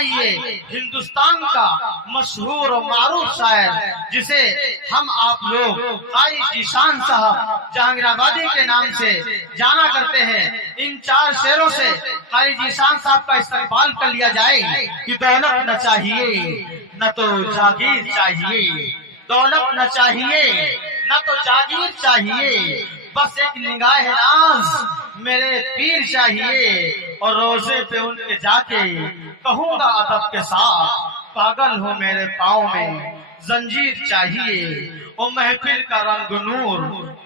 آئیے ہندوستان کا مشہور و معروف شاعر جسے ہم آپ لوگ قاری ذیشان صاحب جہانگیر آبادی کے نام سے جانا کرتے ہیں، ان 4 شعروں سے قاری ذیشان صاحب کا استقبال کر لیا جائے کہ دولت نہ چاہیے نہ تو جاگیر چاہیے، دولت نہ چاہیے نہ تو جاگیر چاہیے، بس ایک نگاہ ناز میرے پیر چاہیے، اور روزے پہ ان کے جا کے کہوں گا ادب کے ساتھ پاگل ہو میرے پاؤں میں زنجیر چاہیے، اور محفل کا رنگ نور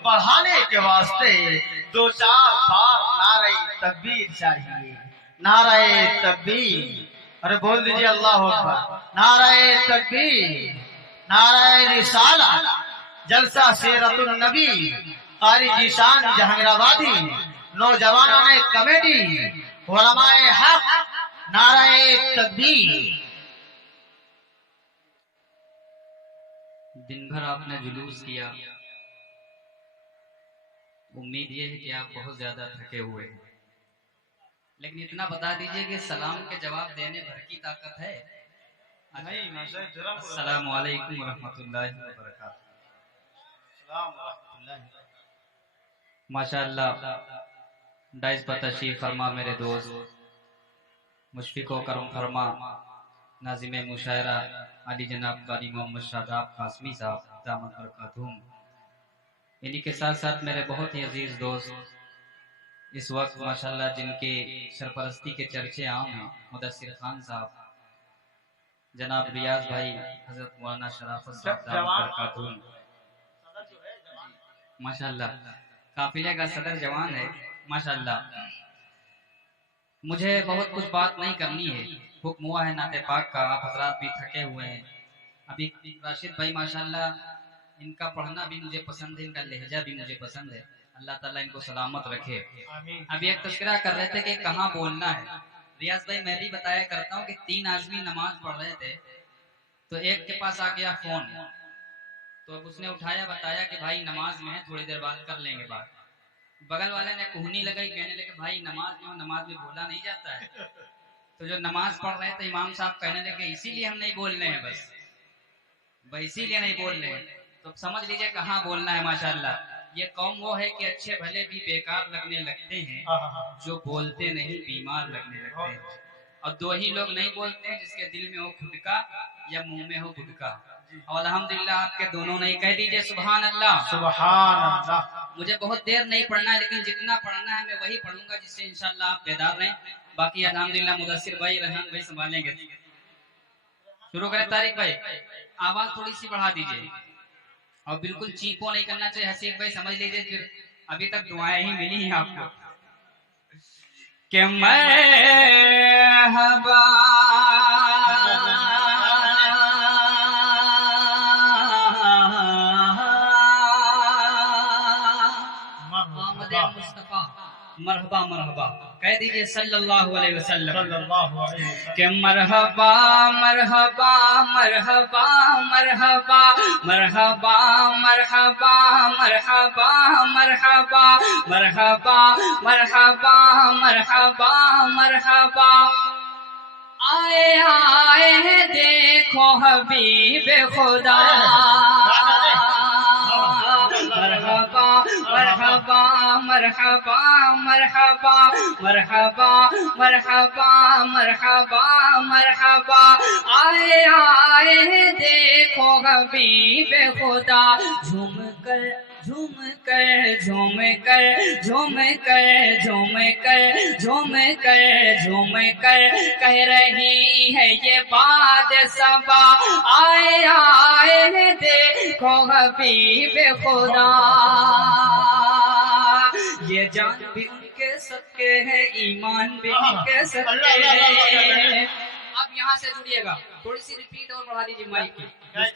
بڑھانے کے واسطے 2-4 بار نعرہ تکبیر چاہیے، نعرہ تکبیر، ارے بول دیجئے اللہ اکبر، نعرہ تکبیر، نعرہ رسالہ، جلسہ سیرت النبی، قاری ذیشان جہانگیر آبادی، نوجوانان کمیٹی، علماء حق، نعرہ تکبیر۔ دن بھر آپ نے جلوس کیا، امید یہ ہے کہ آپ بہت زیادہ تھکے ہوئے ہیں، لیکن اتنا بتا دیجئے کہ سلام کے جواب دینے بھر کی طاقت ہے؟ السلام علیکم ورحمۃ اللہ وبرکاتہ۔ ماشاءاللہ ڈائز پر تشریف فرما میرے دوست مشفق و کرم فرما ناظم مشاعرہ علی جناب قاری محمد شاداب قاسمی صاحب دامت برکاتہم، انہی کے ساتھ ساتھ میرے بہت ہی عزیز دوست اس وقت ماشاءاللہ جن کے سرپرستی کے چرچے عام ہیں، مدثر خان صاحب، جناب ریاض بھائی، حضرت مولانا شرافت صاحب دامت برکاتہم، ماشاءاللہ قافلے کا صدر جوان ہے ماشاءاللہ۔ مجھے بہت کچھ بات نہیں کرنی ہے، حکم ہوا ہے نعت پاک کا، آپ حضرات بھی تھکے ہوئے ہیں۔ ابھی راشد بھائی ماشاءاللہ ان کا پڑھنا بھی مجھے پسند ہے، ان کا لہجہ بھی مجھے پسند ہے، اللہ تعالیٰ ان کو سلامت رکھے۔ ابھی ایک تذکرہ کر رہے تھے کہ کہاں بولنا ہے، ریاض بھائی میں بھی بتایا کرتا ہوں کہ 3 آدمی نماز پڑھ رہے تھے تو ایک کے پاس آ گیا فون، تو اس نے اٹھایا، بتایا کہ بھائی نماز میں ہے، تھوڑی دیر بعد کر لیں گے بات۔ بغل والے نے کوہنی لگائی، کہنے لگے بھائی نماز میں نماز میں بولا نہیں جاتا ہے، تو جو نماز پڑھ رہے تھے امام صاحب کہنے لگے اسی لیے ہم نہیں بول رہے ہیں، بس اسی لیے نہیں بول رہے ہیں، تو سمجھ لیجئے کہاں بولنا ہے ماشاءاللہ۔ یہ قوم وہ ہے کہ اچھے بھلے بھی بیکار لگنے لگتے ہیں، جو بولتے نہیں بیمار لگنے لگتے ہیں، اور 2 ہی لوگ نہیں بولتے ہیں، جس کے دل میں ہو خود کا یا منہ میں ہو خود کا، اور الحمدللہ آپ کے دونوں نہیں، کہہ دیجئے سبحان اللہ۔ سبحان اللہ۔ مجھے بہت دیر نہیں پڑھنا ہے، لیکن جتنا پڑھنا ہے میں وہی پڑھوں گا جس سے انشاءاللہ آپ بیدار رہیں، باقی الحمدللہ مدثر بھائی ریحان بھائی سنبھالیں گے۔ شروع کریں طارق بھائی، آواز تھوڑی سی بڑھا دیجئے، اور بالکل چیپو نہیں کرنا چاہیے، حسیب بھائی سمجھ لیجئے پھر ابھی تک دعائیں ہی ملی ہیں آپ کو کہ مرحبا مرحبا مرحبا، کہہ دیجئے صلی اللہ علیہ وسلم کہ مرحبا مرحبا مرحبا مرحبا مرحبا مرحبا مرحبا مرحبا مرحبا مرحبا مرحبا مرحبا، آئے آئے دیکھو حبیب خدا، مرحبا مرحبا مرحبا مرحبا مرحبا مرحبا مرحبا مرحبا، آئے آئے دیکھو حبیب خدا، جھوم کر جھوم کر جھوم کر جھوم کر جھوم کر جھوم کر جھوم کر کہہ رہی ہے یہ بات صبا، آئے آئے دیکھو حبیب خدا، یہ جان بھی ان کے صدقے ہے، ایمان بھی ان کے صدقے ہے۔ اب یہاں سے جڑیے گا، تھوڑی سی ریپیٹ اور بڑھا دیجیے مائک کی،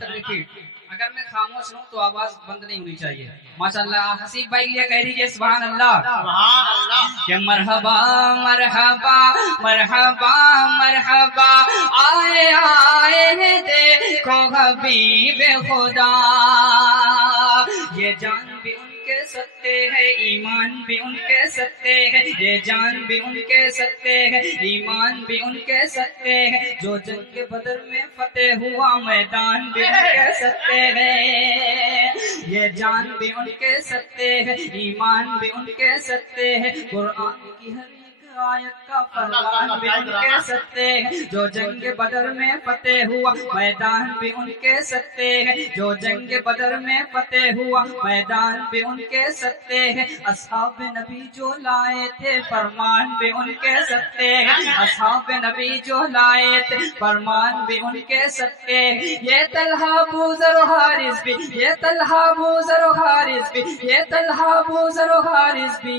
ریپیٹ، اگر میں خاموش رہوں تو آواز بند نہیں ہونی چاہیے ماشاءاللہ۔ حسیب بھائی کے لیے کہہ دیجیے سبحان اللہ، سبحان اللہ۔ کہ مرحبا مرحبا مرحبا مرحبا، آئے آئے دیکھو حبیب خدا، یہ جان بھی ان کے سکتے ہیں، ایمان بھی ان کے سکتے ہیں، یہ جان بھی ان کے سکتے ہیں، ایمان بھی ان کے سکتے ہیں، جو جنگ بدر میں فتح ہوا میدان بھی ان کے سکتے ہیں، یہ جان بھی ان کے سکتے ہیں، ایمان بھی ان کے سکتے ہیں، قرآن کی ہر آیت کا فرمان بھی ان کے سکتے ہیں، جو جنگ بدر میں فتح ہوا میدان بھی ان کے سکتے ہیں، جو جنگ بدر میں فتح ہوا میدان بھی ان کے سکتے ہیں، اصحاب نبی جو لائے تھے فرمان بھی ان کے سکتے ہیں، اصحاب نبی جو لائے تھے فرمان بھی ان کے سکتے ہیں، یہ طلحہ ابو ذر و حارث بھی، یہ طلحہ ابو ذر و حارث بھی، یہ طلحہ ابو ذر و حارث بھی،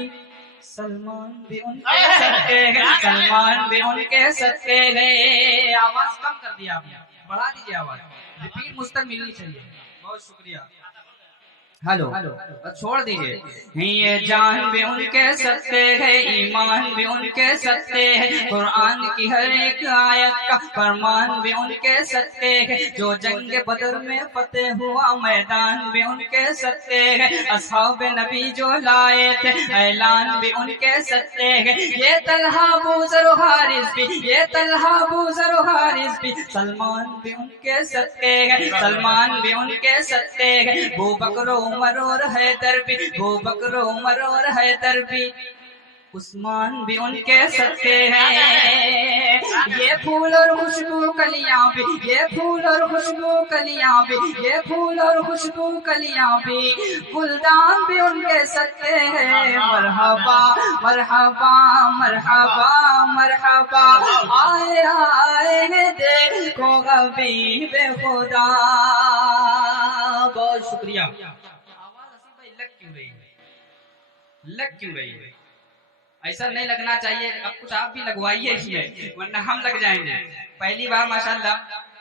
سلمان بھی ان کے سکتے ہیں، سلمان بھی ان کے سکتے ہیں۔ آواز کم کر دیا آپ نے، بڑھا دیجیے آواز، ریپیٹ مجھ تک ملنی چاہیے۔ بہت شکریہ۔ ہلو چھوڑ دیجیے۔ یہ جان بھی ان کے سکتے ہیں، ایمان بھی ان کے سکتے ہیں، قرآن کی ہر ایک آیت کا فرمان بھی ان کے سکتے ہیں، جو جنگ بدر میں فتح ہوا میدان بھی ان کے سکتے ہیں، اصحاب نبی جو لائے تھے اعلان بھی ان کے سکتے ہیں، یہ طلحہ ابو ذر و حارث بھی، یہ طلحہ ابو ذر و حارث بھی، سلمان بھی ان کے سکتے ہیں، سلمان بھی ان کے سکتے ہیں، ابو بکر عمر اور حیدر بھی، ابو بکر عمر اور حیدر بھی، عثمان بھی ان کے سکتے ہیں، یہ پھول اور خوشبو کلیاں بھی، یہ پھول اور خوشبو کلیاں بھی، یہ پھول اور خوشبو کلیاں بھی، گلدان بھی ان کے سکتے ہیں، مرحبا مرحبا مرحبا مرحبا، آئے آئے ہیں دیکھو حبیب خدا۔ بہت شکریہ۔ آواز حسین بھائی لگ کیوں رہی ہے؟ لگ کیوں رہی ہے؟ ایسا نہیں لگنا چاہیے، اب کچھ آپ بھی لگوائیے اس میں ورنہ ہم لگ جائیں گے۔ پہلی بار ماشاءاللہ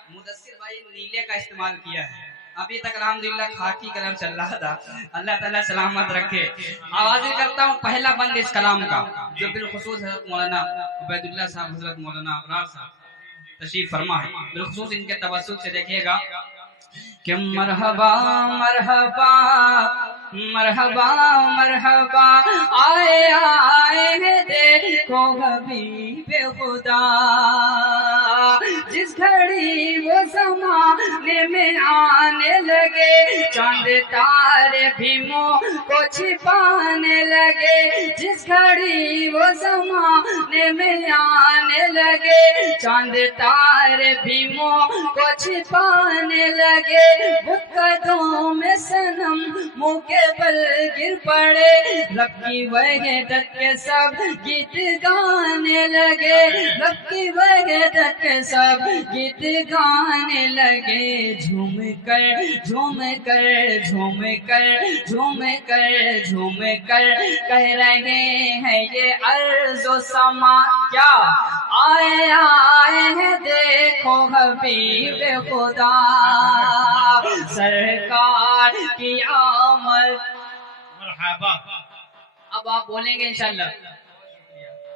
مدثر بھائی نیلے کا استعمال کیا ہے، ابھی تک الحمدللہ خاکی کلام چل رہا تھا، اللہ تعالیٰ سلامت رکھے۔ آواز کرتا ہوں پہلا بند اس کلام کا، جو بالخصوص حضرت مولانا عبید اللہ صاحب، حضرت مولانا ابرار صاحب تشریف فرما ہے، بالخصوص ان کے توسط سے دیکھیے گا کہ مرحبا مرحبا مرحبا مرحبا، آئے آئے ہیں دیکھو حبیب خدا، جس گھڑی وہ زمانے میں آنے لگے، چاند تارے بھی منہ کو چھپانے لگے، جس گھڑی وہ زمانے میں آنے لگے، چاند تارے بھی منہ کو چھپانے لگے، بت قدوں میں صنم منہ کے بل گر پڑے، رب کی وحدت کے سب گیت گانے لگے، رب کی وحدت کے سب گیت گانے لگے، جھوم کر جھوم کر جھوم کر جھوم کر جھوم کر کہہ رہے ہیں یہ ارض و سما، کیا آئے آئے ہیں دیکھو حبیب خدا، سرکار کی آمد۔ مرحبا۔ اب آپ بولیں گے انشاءاللہ۔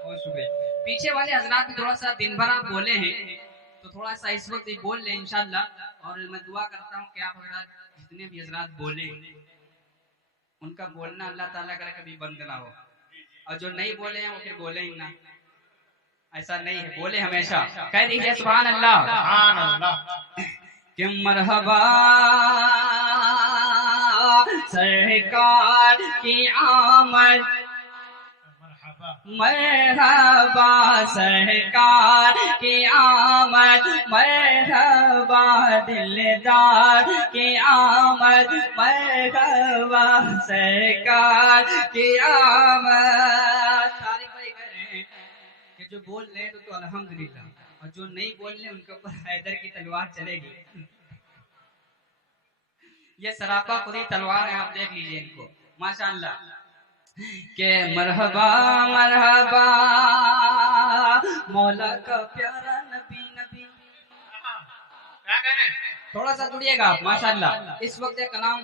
بہت شکریہ۔ پیچھے والے حضرات بھی تھوڑا سا دن بھر آپ بولے ہیں تو تھوڑا سا اس وقت بول لیں انشاءاللہ، اور میں دعا کرتا ہوں کہ آپ حضرات جتنے بھی حضرات بولے ان کا بولنا اللہ تعالیٰ کرے کبھی بند نہ ہو، اور جو نہیں بولے ہیں وہ پھر بولے ہی نہ، ایسا نہیں ہے، بولے ہمیشہ۔ کہہ دیجیے سبحان اللہ، سبحان اللہ، کہ مرحبا سرکار کی آمد، مرحبا سرکار کی آمد، مرحبا دلدار کی آمد، مرحبا سرکار کی آمد۔ سارے بھائی کہہ رہے ہیں کہ جو بول رہے ہیں تو الحمدللہ، اور جو نہیں بول رہے ان کے اوپر حیدر کی تلوار چلے گی، یہ سراپا خودی تلوار ہے، آپ دیکھ لیجئے ان کو ماشاءاللہ، کہ مرحبا مرحبا مولا کا پیارا نبی، نبی تھوڑا سا جڑیے گا آپ ماشاءاللہ۔ اس وقت کلام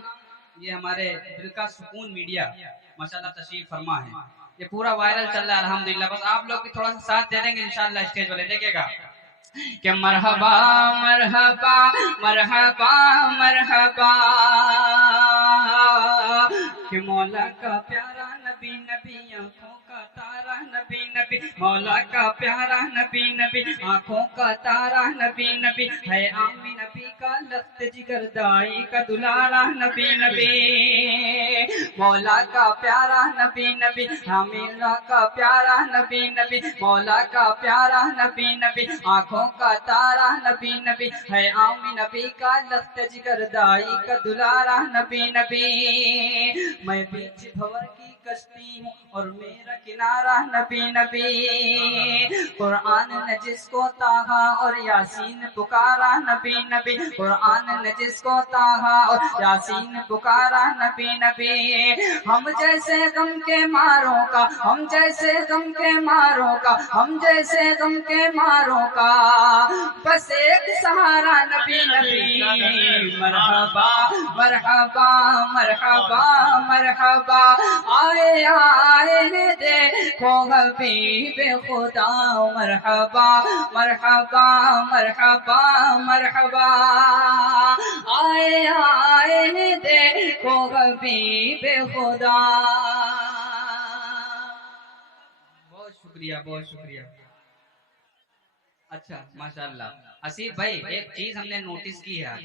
یہ ہمارے دل کا سکون میڈیا ماشاءاللہ تشریف فرما ہے، یہ پورا وائرل چل رہا ہے الحمدللہ، بس آپ لوگ بھی تھوڑا سا ساتھ دے دیں گے انشاءاللہ اسٹیج والے، دیکھے گا کہ مرحبا مرحبا مرحبا مرحبا کہ مولا کا پیارا نبی نبی آنکھوں کا تارا نبی نبی مولا کا پیارا نبی نبی آنکھوں کا تارا نبی نبی ہے آمی نبی کا لخت جگر دائی کا دلارا نبی نبی مولا کا پیارا نبی نبی حمیرہ کا پیارا نبی نبی مولا کا پیارا نبی نبی آنکھوں کا تارا نبی نبی ہے آمی نبی کا لخت جگر دائی کا دلارا نبی نبی میں بیچ بھور کی کشتی ہوں اور میرا کنارہ نبی نبی قرآن نے جس کو تاہا اور یاسین پکارا نبی نبی قرآن نے جس کو تاہا اور یاسین پکارا نبی نبی ہم جیسے غم کے ماروں کا ہم جیسے غم کے ماروں کا ہم جیسے غم کے ماروں کا بس ایک سہارا نبی نبی مرحبا مرحبا مرحبا مرحبا آئے آئے دیکھو حبیب خدا مرحبا مرحبا مرحبا مرحبا آئے آئے دیکھو حبیب خدا. بہت شکریہ بہت شکریہ. اچھا ماشاءاللہ. اسیف بھائی ایک چیز ہم نے نوٹس کی ہے آج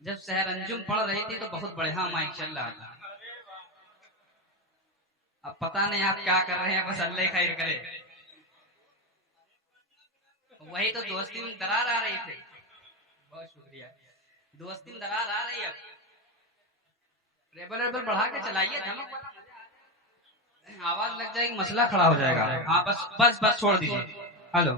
جب سحر انجم پڑھ رہی تھی تو بہت بڑھیا مائک چل رہا تھا. اب پتہ نہیں آپ کیا کر رہے ہیں بس اللہ خیر کرے. وہی تو دوستی میں درار آ رہی تھی. بہت شکریہ. دوستی میں درار آ رہی ہے. ریبل بڑھا کے چلائیے دھمک آواز لگ جائے گی مسئلہ کھڑا ہو جائے گا. ہاں بس بس بس چھوڑ دیجیے. ہلو